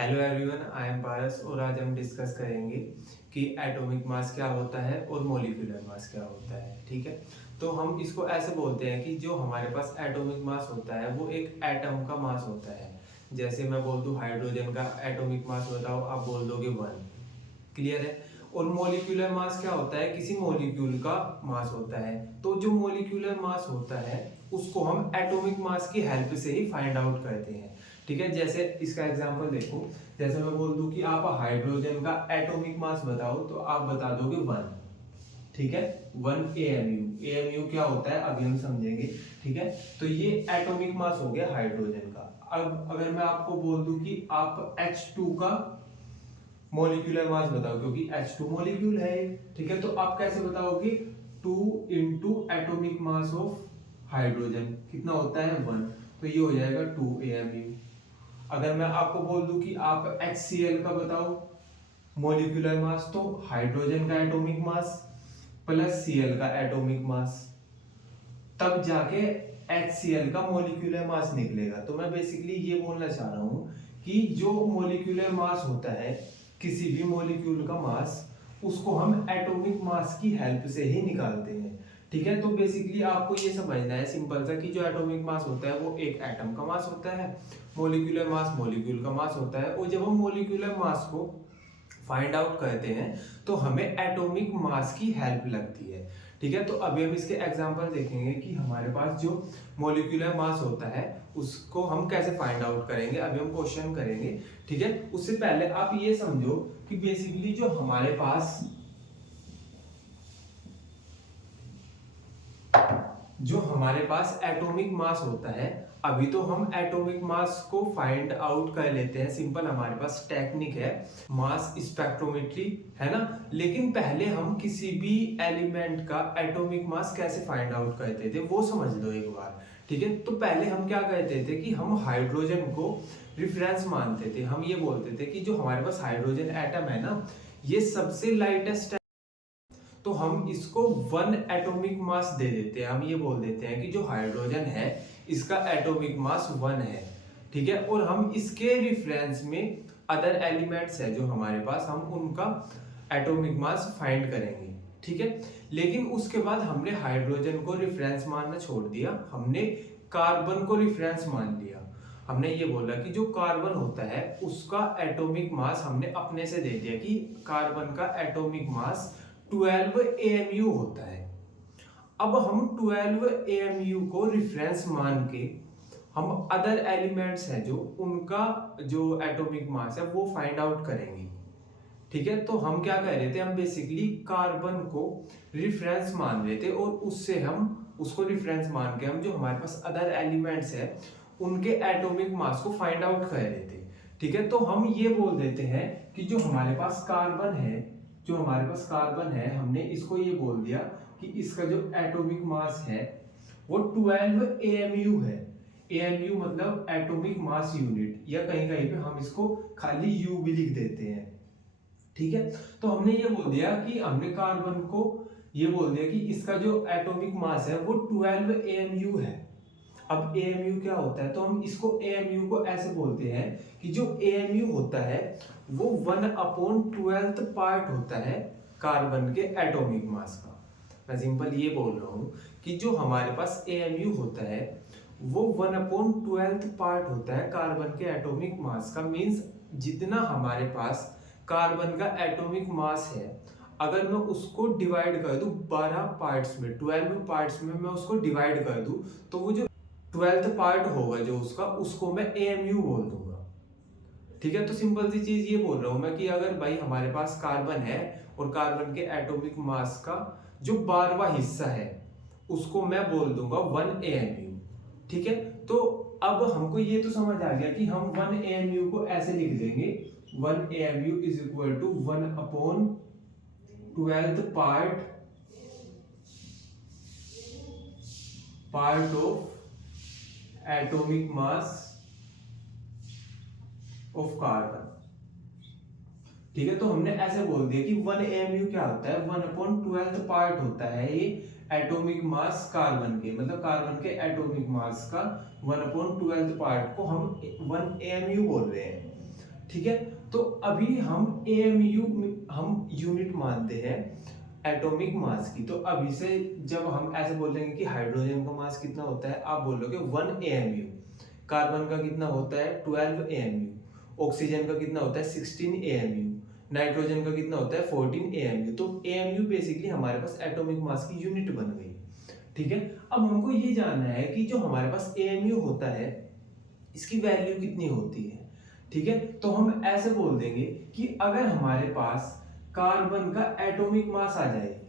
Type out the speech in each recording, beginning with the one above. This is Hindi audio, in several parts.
हेलो एवरीवन, आई एम पारस और आज हम डिस्कस करेंगे कि एटॉमिक मास क्या होता है और मॉलिक्यूलर मास क्या होता है। ठीक है, तो हम इसको ऐसे बोलते हैं कि जो हमारे पास एटॉमिक मास होता है वो एक एटम का मास होता है। जैसे मैं बोल दूं हाइड्रोजन का एटॉमिक मास बताओ, आप बोल दोगे 1। क्लियर है। और मॉलिक्यूलर मास क्या होता है, किसी मॉलिक्यूल का मास होता है। तो जो मॉलिक्यूलर मास होता है उसको हम एटॉमिक मास की हेल्प से ही फाइंड आउट करते हैं। ठीक है, जैसे इसका एग्जांपल देखो, जैसे मैं बोल दूं कि आप हाइड्रोजन का एटॉमिक मास बताओ तो आप बता दोगे 1। ठीक है, 1 AMU। AMU क्या होता है अभी हम समझेंगे। ठीक है, तो ये एटॉमिक मास हो गया हाइड्रोजन का। अब अगर मैं आपको बोल दूं कि आप H2 का मॉलिक्यूलर मास बताओ, क्योंकि H2 मॉलिक्यूल है। ठीक है, तो आप कैसे बताओगे, 2 into atomic mass of hydrogen कितना होता है 1, तो ये हो जाएगा 2 AMU। अगर मैं आपको बोल दूं कि आप HCl का बताओ मॉलिक्यूलर मास, तो हाइड्रोजन का एटॉमिक मास प्लस Cl का एटॉमिक मास, तब जाके HCl का मॉलिक्यूलर मास निकलेगा। तो मैं बेसिकली ये बोलना चाह रहा हूँ कि जो मॉलिक्यूलर मास होता है, किसी भी मॉलिक्यूल का मास, उसको हम एटॉमिक मास की हेल्प से ही निकालते हैं। ठीक है, तो बेसिकली आपको ये समझना है सिंपल सा कि जो एटॉमिक मास होता है वो एक एटम का मास होता है, मॉलिक्यूलर मास मॉलिक्यूल का मास होता है। और जब हम मॉलिक्यूलर मास को फाइंड आउट करते हैं तो हमें एटॉमिक मास की हेल्प लगती है। ठीक है, तो अभी हम इसके एग्जांपल देखेंगे कि हमारे पास जो मॉलिक्यूलर मास होता है उसको हम कैसे फाइंड आउट करेंगे। अभी हम क्वेश्चन करेंगे। ठीक है, उससे पहले आप ये समझो कि बेसिकली जो हमारे पास एटॉमिक मास होता है, अभी तो हम एटॉमिक मास को फाइंड आउट कर लेते हैं। सिंपल हमारे पास टेक्निक है मास स्पेक्ट्रोमेट्री, है ना। लेकिन पहले हम किसी भी एलिमेंट का एटॉमिक मास कैसे फाइंड आउट करते थे वो समझ लो एक बार। ठीक है, तो पहले हम क्या करते थे कि हम हाइड्रोजन को रिफरेंस मानते थे। हम ये बोलते थे कि जो हमारे पास हाइड्रोजन एटम है ना, ये सबसे लाइटेस्ट, तो हम इसको 1 एटॉमिक मास दे देते हैं। हम ये बोल देते हैं कि जो हाइड्रोजन है इसका एटॉमिक मास 1 है। ठीक है, और हम इसके रिफरेंस में अदर एलिमेंट्स है जो हमारे पास, हम उनका एटॉमिक मास फाइंड करेंगे। ठीक है, लेकिन उसके बाद हमने हाइड्रोजन को रिफरेंस मानना छोड़ दिया, हमने कार्बन को रिफरेंस मान लिया। हमने ये बोला कि जो कार्बन होता है उसका एटॉमिक मास हमने अपने से दे दिया कि कार्बन का एटॉमिक मास 12 AMU होता है। अब हम 12 AMU को रिफरेंस मान के हम अदर एलिमेंट्स हैं जो उनका जो एटॉमिक मास है वो फाइंड आउट करेंगे। ठीक है, तो हम क्या कह रहे थे, हम बेसिकली कार्बन को रिफरेंस मान रहे थे और उससे हम उसको रिफरेंस मान के हम जो हमारे पास अदर एलिमेंट्स है उनके एटॉमिक मास को फाइंड आउट कर रहे थे। ठीक है, तो हम ये बोल देते हैं कि जो हमारे पास कार्बन है, जो हमारे पास कार्बन है, हमने इसको ये बोल दिया कि इसका जो एटॉमिक मास है वो 12 AMU है। AMU मतलब एटॉमिक मास यूनिट, या कहीं कहीं पे हम इसको खाली U भी लिख देते हैं। ठीक है, तो हमने ये बोल दिया कि हमने कार्बन को ये बोल दिया कि इसका जो एटॉमिक मास है वो 12 AMU है। अब AMU क्या होता है, तो हम इसको AMU को ऐसे बोलते हैं कि जो AMU होता है वो 1/12 पार्ट होता है कार्बन के एटॉमिक मास का। मैं सिंपल ये बोल रहा हूँ कि जो हमारे पास AMU होता है वो 1/12 पार्ट होता है कार्बन के एटॉमिक मास का। मीन्स जितना हमारे पास कार्बन का एटॉमिक मास है, अगर मैं उसको डिवाइड कर दूं 12 पार्ट्स में, 12 पार्ट्स में मैं उसको डिवाइड कर दूं, तो वो जो 12th पार्ट होगा जो उसका, उसको मैं AMU बोल दूंगा। ठीक है, तो सिंपल सी चीज ये बोल रहा हूं मैं कि अगर भाई हमारे पास कार्बन है और कार्बन के एटॉमिक मास का जो 12वां हिस्सा है उसको मैं बोल दूंगा 1 AMU। ठीक है, तो अब हमको ये तो समझ आ गया कि हम 1 AMU को ऐसे लिख देंगे, 1 AMU is equal to 1/12 part of atomic mass of carbon. ठीक है, तो हमने ऐसे बोल दिया कि 1 AMU क्या होता है, 1/12 पार्ट होता है ये एटॉमिक मास कार्बन के, मतलब कार्बन के एटॉमिक मास का 1/12 पार्ट को हम 1 AMU बोल रहे हैं। ठीक है। तो अभी हम AMU हम यूनिट मानते हैं एटॉमिक मास की। तो अभी से जब हम ऐसे बोलेंगे कि हाइड्रोजन का मास कितना होता है, आप बोलोगे 1 AMU, कार्बन का कितना होता है 12 AMU, ऑक्सीजन का कितना होता है 16 AMU, नाइट्रोजन का कितना होता है 14 AMU। तो AMU बेसिकली हमारे पास एटॉमिक मास की यूनिट बन गई। ठीक है, अब हमको ये जानना है कि जो हमारे पास AMU होता है इसकी वैल्यू कितनी होती है। ठीक है, तो हम ऐसे बोल देंगे कि अगर हमारे पास कार्बन का एटॉमिक मास आ जाए,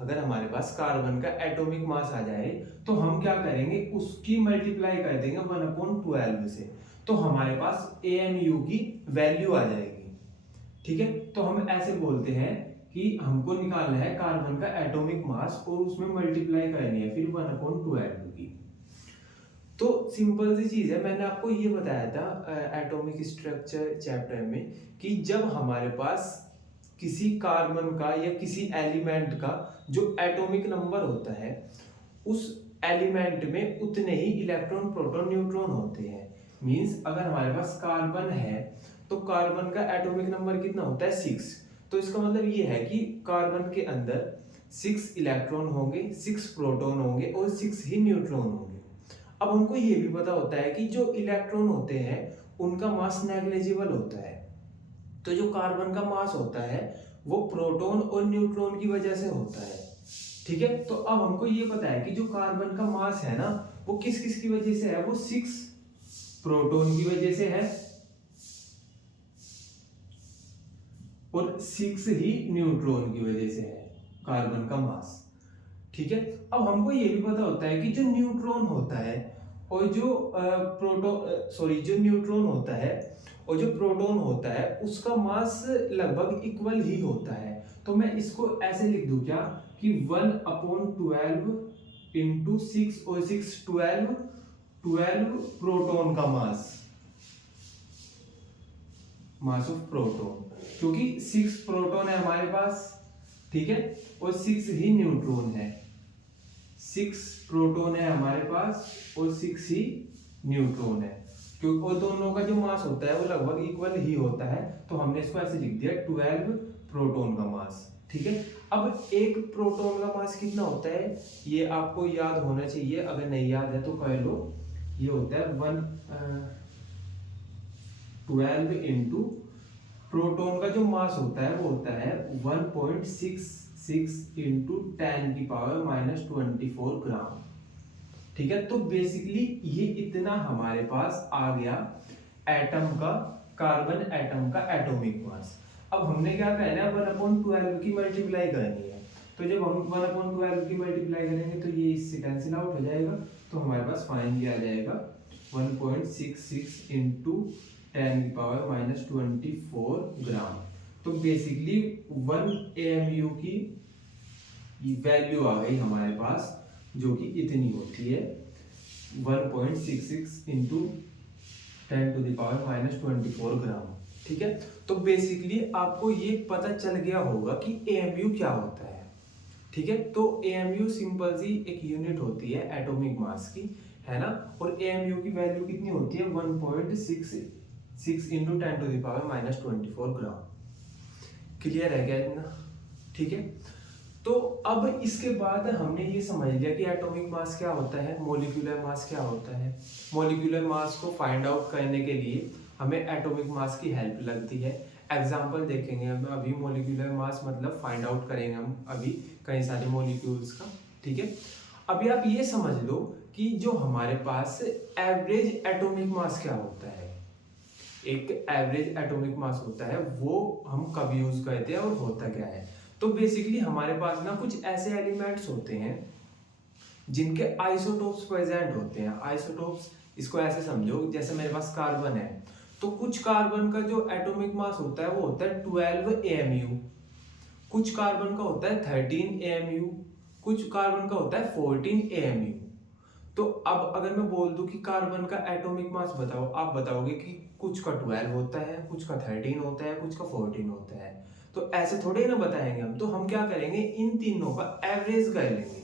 अगर हमारे पास कार्बन का एटॉमिक मास आ जाए तो हम क्या करेंगे, उसकी मल्टीप्लाई कर देंगे 1/12 से, तो हमारे पास AMU की वैल्यू आ जाएगी। ठीक है, तो हम ऐसे बोलते हैं कि हमको निकालना है कार्बन का एटॉमिक मास और उसमें मल्टीप्लाई करनी है फिर 1/12 की। तो सिंपल सी चीज है, मैंने आपको ये बताया था एटॉमिक स्ट्रक्चर चैप्टर में कि जब हमारे पास किसी कार्बन का या किसी एलिमेंट का जो एटॉमिक नंबर होता है उस एलिमेंट में उतने ही इलेक्ट्रॉन प्रोटॉन न्यूट्रॉन होते हैं। मींस अगर हमारे पास कार्बन है तो कार्बन का एटॉमिक नंबर कितना होता है 6। तो इसका मतलब ये है कि कार्बन के अंदर 6 इलेक्ट्रॉन होंगे, 6 प्रोटॉन होंगे और 6 ही न्यूट्रॉन होंगे। अब हमको ये भी पता होता है कि जो इलेक्ट्रॉन होते हैं उनका मास नेग्लिजिबल होता है। तो जो कार्बन का मास होता है वो प्रोटॉन और न्यूट्रॉन की वजह से होता है। ठीक है, तो अब हमको ये पता है कि जो कार्बन का मास है ना वो किस किस की वजह से है, वो 6 प्रोटॉन की वजह से है और 6 ही न्यूट्रॉन की वजह से है कार्बन का मास। ठीक है, अब हमको ये भी पता होता है कि जो न्यूट्रॉन होता है और जो जो न्यूट्रॉन होता है और जो प्रोटॉन होता है उसका मास लगभग इक्वल ही होता है। तो मैं इसको ऐसे लिख दूं क्या कि 1/12 इंटू 6 और 6 12 प्रोटॉन का मास ऑफ प्रोटॉन, क्योंकि 6 प्रोटॉन है हमारे पास। ठीक है, और 6 ही न्यूट्रॉन है। 6 प्रोटॉन है हमारे पास और 6 ही न्यूट्रॉन है, क्योंकि और दोनों का जो मास होता है वो लगभग इक्वल ही होता है। तो हमने इसको ऐसे लिख दिया 12 प्रोटॉन का मास। ठीक है, अब एक प्रोटॉन का मास कितना होता है ये आपको याद होना चाहिए, अगर नहीं याद है तो कह लो। ये होता है 12 इंटू प्रोटॉन का जो मास होता है वो होता है 1.66 इंटू 10⁻⁻24 ग्राम। ठीक है, तो बेसिकली ये इतना हमारे पास आ गया एटम का, कार्बन एटम का एटॉमिक मास। अब हमने क्या करना है 1/12 की मल्टीप्लाई करनी है। तो जब हम 1/12 की मल्टीप्लाई करेंगे तो ये इससे कैंसिल आउट हो जाएगा, तो हमारे पास फाइनली आ जाएगा 1.66 इंटू 10⁻⁻24 ग्राम। तो बेसिकली 1 AMU की वैल्यू आ गई हमारे पास जो कि इतनी होती है 1.66 इंटू 10⁻⁻24 ग्राम। ठीक है, तो बेसिकली आपको ये पता चल गया होगा कि AMU क्या होता है। ठीक है, तो AMU सिंपल सी एक यूनिट होती है एटॉमिक मास की, है ना। और AMU की वैल्यू कितनी होती है 1.66 इंटू 10⁻⁻24 ग्राम। क्लियर है क्या इतना? ठीक है, तो अब इसके बाद हमने ये समझ लिया कि एटॉमिक मास क्या होता है, मॉलिक्यूलर मास क्या होता है। मॉलिक्यूलर मास को फाइंड आउट करने के लिए हमें एटॉमिक मास की हेल्प लगती है। एग्जांपल देखेंगे हम अभी, मॉलिक्यूलर मास मतलब फाइंड आउट करेंगे हम अभी कई सारे मॉलिक्यूल्स का। ठीक है, अभी आप ये समझ लो कि जो हमारे पास एवरेज एटॉमिक मास क्या होता है। एक एवरेज एटॉमिक मास होता है, वो हम कब यूज करते हैं और होता क्या है। तो बेसिकली हमारे पास ना कुछ ऐसे एलिमेंट्स होते हैं जिनके आइसोटोप्स प्रेजेंट होते हैं। आइसोटोप्स इसको ऐसे समझो, जैसे मेरे पास कार्बन है तो कुछ कार्बन का जो एटॉमिक मास होता है वो होता है 12 AMU, कुछ कार्बन का होता है 13 AMU, कुछ कार्बन का होता है 14 AMU। तो अब अगर मैं बोल दूं कि कार्बन का एटॉमिक मास बताओ, आप बताओगे कि कुछ का 12 होता है, कुछ का 13 होता है, कुछ का 14 होता है। तो ऐसे थोड़े ना बताएंगे हम, तो हम क्या करेंगे इन तीनों का एवरेज कर लेंगे।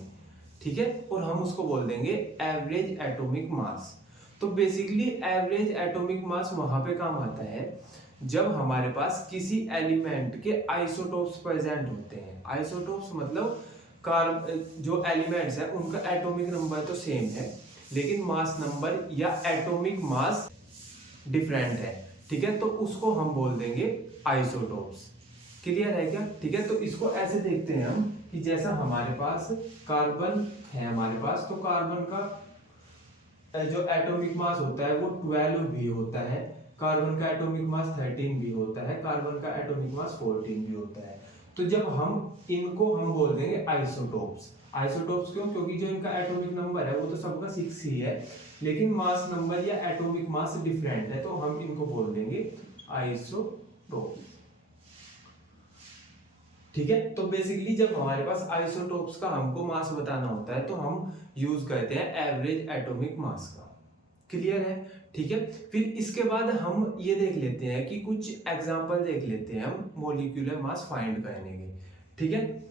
ठीक है, और हम उसको बोल देंगे एवरेज एटॉमिक मास। तो बेसिकली एवरेज एटॉमिक मास वहां पे काम आता है जब हमारे पास किसी एलिमेंट के आइसोटोप्स प्रेजेंट होते हैं। आइसोटोप्स मतलब जो एलिमेंट्स है उनका एटॉमिक नंबर तो सेम है लेकिन मास नंबर या एटॉमिक मास डिफरेंट है, ठीक है, तो उसको हम बोल देंगे आइसोटोप्स। क्लियर है क्या? ठीक है, तो इसको ऐसे देखते हैं हम कि जैसा हमारे पास कार्बन है, हमारे पास तो कार्बन का जो एटॉमिक मास होता है वो 12 भी होता है, कार्बन का एटॉमिक मास 13 भी होता है, कार्बन का एटॉमिक मास 14 भी होता है। तो जब हम इनको हम बोल देंगे आइसोटोप्स। आइसोटोप्स क्यों? क्योंकि जो इनका एटॉमिक नंबर है वो तो सबका 6 ही है लेकिन मास नंबर या एटॉमिक मास डिफरेंट है, तो हम इनको बोल देंगे आइसोटोप्स। ठीक है, तो बेसिकली जब हमारे पास आइसोटोप्स का हमको मास बताना होता है तो हम यूज करते हैं एवरेज एटॉमिक मास का। क्लियर है? ठीक है, फिर इसके बाद हम ये देख लेते हैं कि कुछ एग्जांपल देख लेते हैं हम मॉलिक्यूलर मास फाइंड करने के। ठीक है,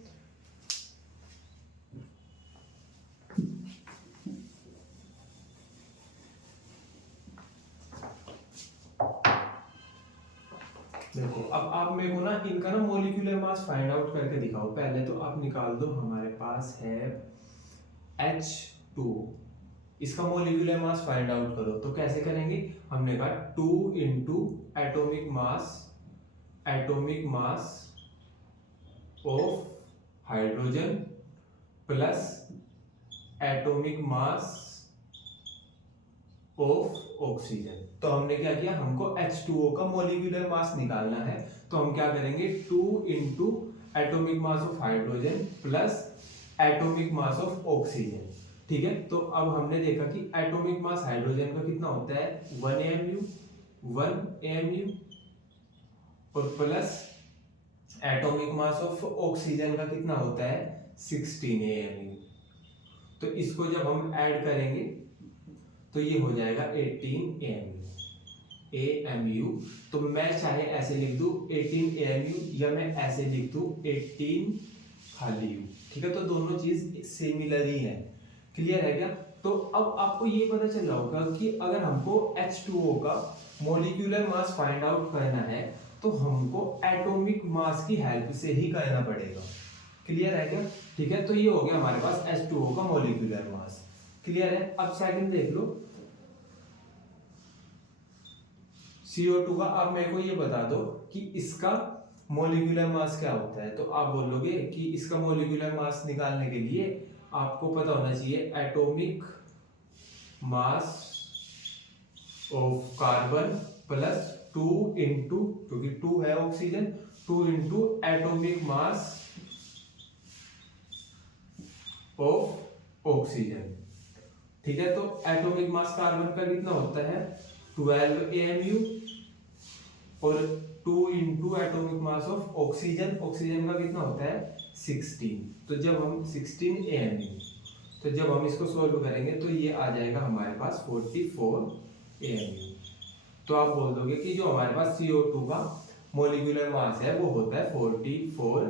देखो अब आप मेरे को ना इनका ना मॉलिक्यूलर मास फाइंड आउट करके दिखाओ। पहले तो आप निकाल दो, हमारे पास है H2, इसका मॉलिक्यूलर मास फाइंड आउट करो। तो कैसे करेंगे? हमने कहा 2 into atomic mass of hydrogen plus atomic mass of oxygen. तो हमने क्या किया, हमको H2O का मॉलिक्यूलर मास निकालना है, तो हम क्या करेंगे 2 into atomic mass of hydrogen plus atomic mass of oxygen. ठीक है, तो अब हमने देखा कि एटॉमिक मास हाइड्रोजन का कितना होता है 1 AMU और plus atomic mass of oxygen का कितना होता है 16 AMU। तो इसको जब हम ऐड करेंगे तो ये हो जाएगा 18 AMU। तो मैं चाहे ऐसे लिख दूं 18 AMU या मैं ऐसे लिख दूं 18 खाली U। ठीक है, तो दोनों चीज सिमिलर ही है। क्लियर है क्या? तो अब आपको ये पता चल रहा होगा कि अगर हमको H2O का मॉलिक्यूलर मास फाइंड आउट करना है तो हमको एटॉमिक मास की हेल्प से ही करना पड़ेगा। क्लियर है क्या? ठीक है, तो ये हो गया हमारे पास H2O का मॉलिक्यूलर मास। क्लियर है? अब सेकंड देख लो CO2 का। आप मेरे को ये बता दो कि इसका मॉलिक्यूलर मास क्या होता है। तो आप बोलोगे कि इसका मॉलिक्यूलर मास निकालने के लिए आपको पता होना चाहिए atomic mass of carbon plus 2 into, क्योंकि 2 है oxygen, 2 into atomic mass of oxygen. ठीक है, तो एटॉमिक मास कार्बन का कितना होता है 12 AMU और 2 into atomic mass of oxygen, oxygen का कितना होता है 16। तो जब हम 16 AMU, तो जब हम इसको सोल्व करेंगे तो ये आ जाएगा हमारे पास 44 AMU। तो आप बोल दोगे कि जो हमारे पास CO2 का मॉलिक्यूलर मास है वो होता है 44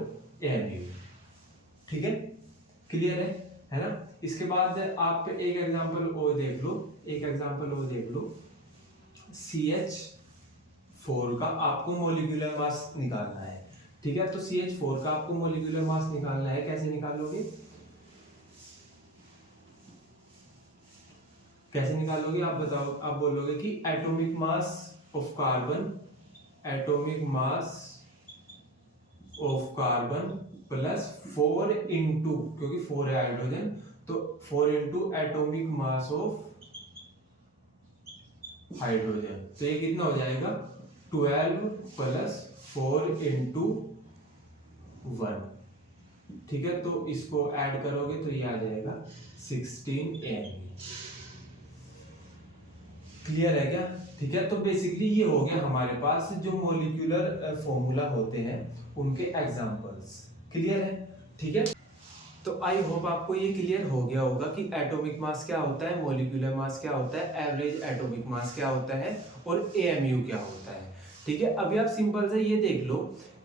AMU। ठीक है, क्लियर है ना? इसके बाद आप एक एग्जांपल और देख लो, CH4 का आपको मॉलिक्यूलर मास निकालना है। ठीक है, तो CH4 का आपको मॉलिक्यूलर मास निकालना है, कैसे निकालोगे? आप बताओ। आप बोलोगे कि atomic mass of carbon plus 4 into, क्योंकि 4 है हाइड्रोजन, तो 4 into atomic mass of hydrogen. तो ये कितना हो जाएगा 12 प्लस 4 इंटू 1। ठीक है, तो इसको ऐड करोगे तो ये आ जाएगा 16 AMU। क्लियर है क्या? ठीक है, तो बेसिकली ये हो गया हमारे पास जो मॉलिक्यूलर फॉर्मूला होते हैं उनके एग्जांपल्स। क्लियर है? ठीक है, तो आई होप आपको ये क्लियर हो गया होगा कि एटॉमिक मास क्या होता है, मॉलिक्यूलर मास क्या होता है, एवरेज एटॉमिक मास क्या होता है और AMU क्या होता है। ठीक है, अभी आप सिंपल से ये देख लो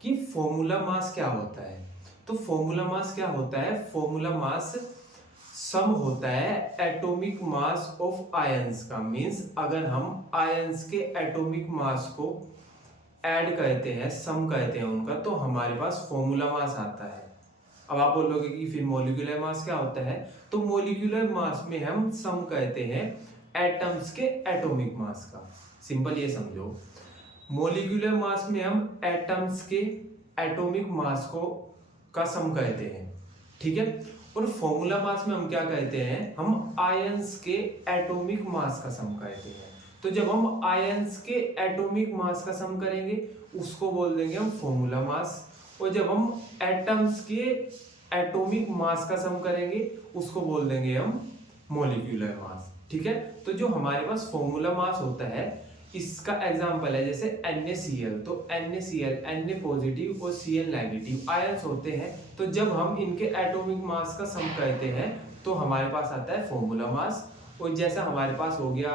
कि फॉर्मूला मास क्या होता है। तो फॉर्मूला मास क्या होता है? फॉर्मूला मास सम होता है एटॉमिक मास ऑफ आयंस का, मींस अगर हम आयंस के एटॉमिक मास को ऐड करते हैं, सम कहते हैं उनका, तो हमारे पास फॉर्मूला मास आता है। अब आप बोलोगे कि फिर मॉलिक्यूलर मास क्या होता है, तो मॉलिक्यूलर मास में हम सम कहते हैं एटम्स के एटॉमिक मास का। सिंपल ये समझो, मॉलिक्यूलर मास में हम एटम्स के एटॉमिक मास को का सम कहते हैं, ठीक है। और फॉर्मूला मास में हम क्या कहते हैं, हम आयंस के एटॉमिक मास का सम कहते हैं। तो जब हम आयंस के एटॉमिक मास का सम करेंगे उसको बोल देंगे हम फॉर्मूला मास, और जब हम एटम्स के एटॉमिक मास का सम करेंगे उसको बोल देंगे हम मॉलिक्यूलर मास, ठीक है। तो जो हमारे पास फॉर्मूला मास होता है, इसका एग्जांपल है जैसे NaCl, तो NaCl Na पॉजिटिव और Cl नेगेटिव आयंस होते हैं। तो जब हम इनके एटॉमिक मास का सम करते हैं तो हमारे पास आता है फॉर्मूला मास। और जैसा हमारे पास हो गया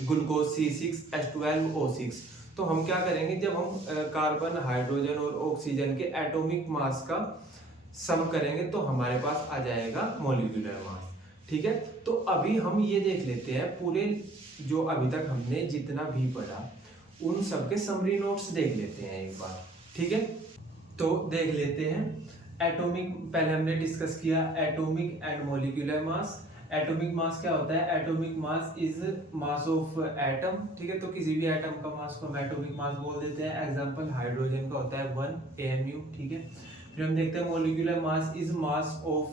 ग्लूकोज C6H12O6, तो हम क्या करेंगे, जब हम कार्बन, हाइड्रोजन और ऑक्सीजन के एटॉमिक मास का सम करेंगे तो हमारे पास आ जाएगा मॉलिक्यूलर मास, ठीक है। तो अभी हम ये देख लेते हैं पूरे जो अभी तक हमने जितना भी पढ़ा उन सब के समरी नोट्स देख लेते हैं एक बार, ठीक है। तो देख लेते हैं एटॉमिक, पहले हमने डिस्कस किया atomic and molecular mass. Atomic mass क्या होता है, atomic mass is mass of atom, ठीक है। तो किसी भी एटम का मास को हम एटॉमिक मास बोल देते हैं। एग्जांपल हाइड्रोजन का होता है 1 AMU, ठीक है। फिर हम देखते हैं molecular mass is mass of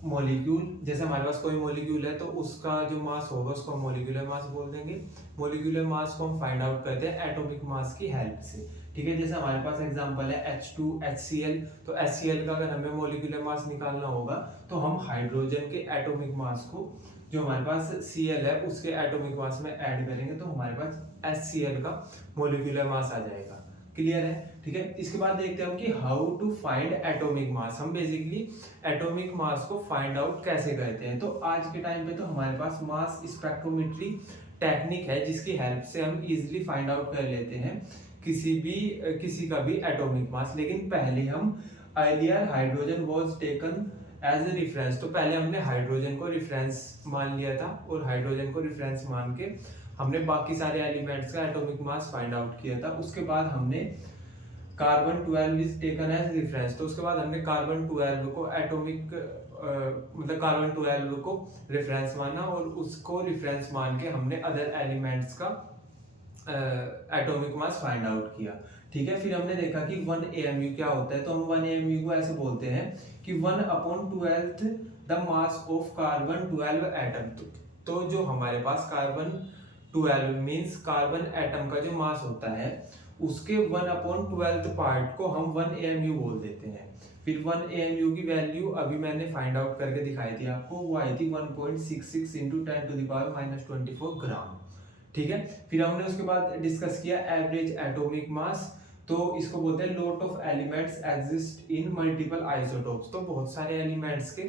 molecule, जैसे हमारे पास कोई मॉलिक्यूल है तो उसका जो मास होगा उसको हम मॉलिक्यूलर मास बोल देंगे। मॉलिक्यूलर मास को हम फाइंड आउट करते हैं एटॉमिक मास की हेल्प से, ठीक है। जैसे हमारे पास एग्जांपल है H2HCl, तो HCl का अगर हमें मॉलिक्यूलर मास निकालना होगा तो हम हाइड्रोजन के एटॉमिक मास को जो हमारे पास Cl है उसके एटॉमिक मास में ऐड करेंगे तो हमारे पास HCl का मॉलिक्यूलर मास आ जाएगा। क्लियर है, ठीक है। इसके बाद देखते हैं हम कि how to find atomic mass. हम बेसिकली एटॉमिक मास को फाइंड आउट कैसे करते हैं। तो आज के टाइम पे तो हमारे पास मास स्पेक्ट्रोमेट्री टेक्निक है जिसकी हेल्प से हम इजीली फाइंड आउट कर लेते हैं किसी का भी एटॉमिक मास। लेकिन पहले हम earlier hydrogen was taken as a reference, तो पहले हमने हाइड्रोजन को रेफरेंस मान लिया था और हाइड्रोजन को रेफरेंस मान के हमने बाकी सारे एलिमेंट्स का एटॉमिक मास फाइंड आउट किया था। उसके बाद हमने carbon 12 is taken as reference, तो उसके बाद हमने कार्बन 12 को एटॉमिक मतलब कार्बन 12 को रेफरेंस माना और उसको रेफरेंस मान के हमने अदर एलिमेंट्स का एटॉमिक मास फाइंड आउट किया, ठीक है। फिर हमने देखा कि 1 AMU क्या होता है, तो हम 1 AMU को ऐसे बोलते हैं कि 1/12 the mass of carbon 12 atom. तो जो हमारे पास कार्बन 12 मींस कार्बन एटम का जो मास होता है उसके 1/12 पार्ट को हम 1 AMU बोल देते हैं। फिर 1 AMU की वैल्यू अभी मैंने फाइंड आउट करके दिखाई थी आपको, वो आई थी 1.66 × 10⁻⁻24 ग्राम, ठीक है। फिर हमने उसके बाद डिस्कस किया एवरेज एटॉमिक मास, तो इसको बोलते हैं lot of elements exist in multiple isotopes. तो बहुत सारे एलिमेंट्स के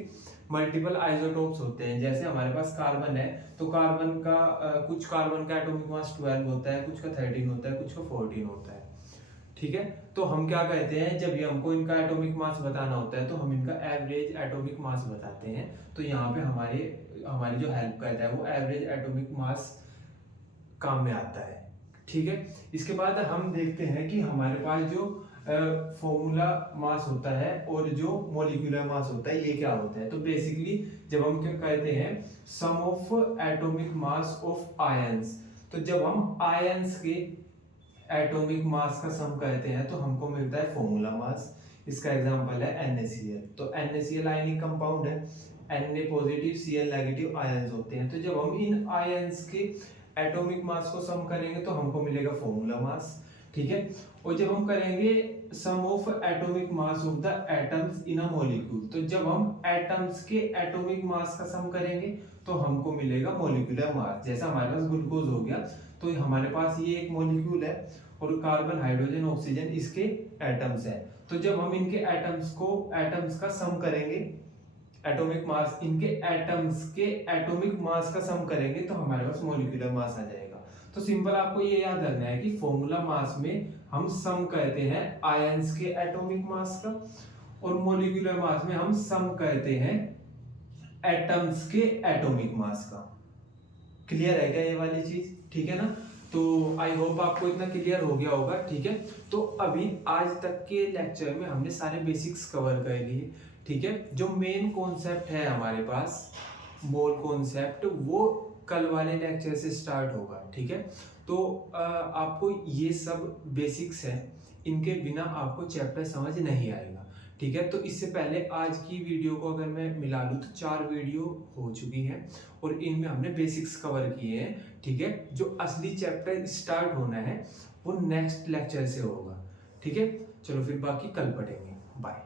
मल्टीपल आइसोटोप्स होते हैं। जैसे हमारे पास कार्बन है तो कार्बन का कुछ कार्बन का एटॉमिक मास 12 होता है, कुछ का 13 होता है, कुछ का 14 होता है, ठीक है। तो हम क्या कहते हैं, जब भी हमको इनका एटॉमिक मास बताना होता है तो हम इनका एवरेज एटॉमिक मास बताते हैं। तो यहाँ पे हमारी जो हेल्प करता है वो एवरेज एटॉमिक मास काम में आता है, ठीक है। इसके बाद हम देखते हैं कि हमारे पास जो फॉर्मूला मास होता है और जो मॉलिक्यूलर मास होता है ये क्या होता है। तो बेसिकली जब हम क्या कहते हैं sum of atomic mass of ions, तो जब हम आयंस के एटॉमिक मास का सम कहते हैं तो हमको मिलता है फॉर्मूला मास। इसका एग्जांपल है NaCl, तो NaCl आयनिक कंपाउंड है, Na positive Cl negative ions होते हैं। तो जब हम इन आयंस के एटॉमिक मास को सम करेंगे तो हमको मिलेगा फॉर्मूला मास, ठीक है। और जब हम करेंगे sum of atomic mass of the atoms in a molecule, तो जब हम एटम्स के एटॉमिक मास का सम करेंगे तो हमको मिलेगा मॉलिक्यूलर मास। जैसा हमारे पास ग्लूकोज हो गया तो हमारे पास ये एक मॉलिक्यूल है और कार्बन, हाइड्रोजन, ऑक्सीजन इसके एटम्स है। तो जब हम इनके एटम्स का सम करेंगे, एटॉमिक मास, इनके एटम्स के एटॉमिक मास का सम करेंगे तो हमारे पास मॉलिक्यूलर मास आ जाएगा। तो सिंपल आपको ये याद रखना है कि फॉर्मूला मास में हम सम कहते हैं आयंस के एटॉमिक मास का और मोलिकुलर मास में हम सम कहते हैं एटम्स के एटॉमिक मास का। क्लियर है क्या ये वाली चीज? ठीक है ना? तो आई होप आपको इतना क्लियर हो गया होगा। ठीक है, तो अभी आज तक के लेक्चर में हमने सारे बेसिक्स कवर कर लिए। ठीक है, जो मेन कॉन्सेप्ट है हमारे पास मोल कॉन्सेप्ट, वो कल वाले लेक्चर से स्टार्ट होगा। ठीक है, तो आपको ये सब बेसिक्स है, इनके बिना आपको चैप्टर समझ नहीं आएगा। ठीक है, तो इससे पहले आज की वीडियो को अगर मैं मिला लूँ तो 4 वीडियो हो चुकी हैं और इनमें हमने बेसिक्स कवर किए हैं। ठीक है, जो असली चैप्टर स्टार्ट होना है वो नेक्स्ट लेक्चर से होगा। ठीक है, चलो फिर बाकी कल पढ़ेंगे। बाय।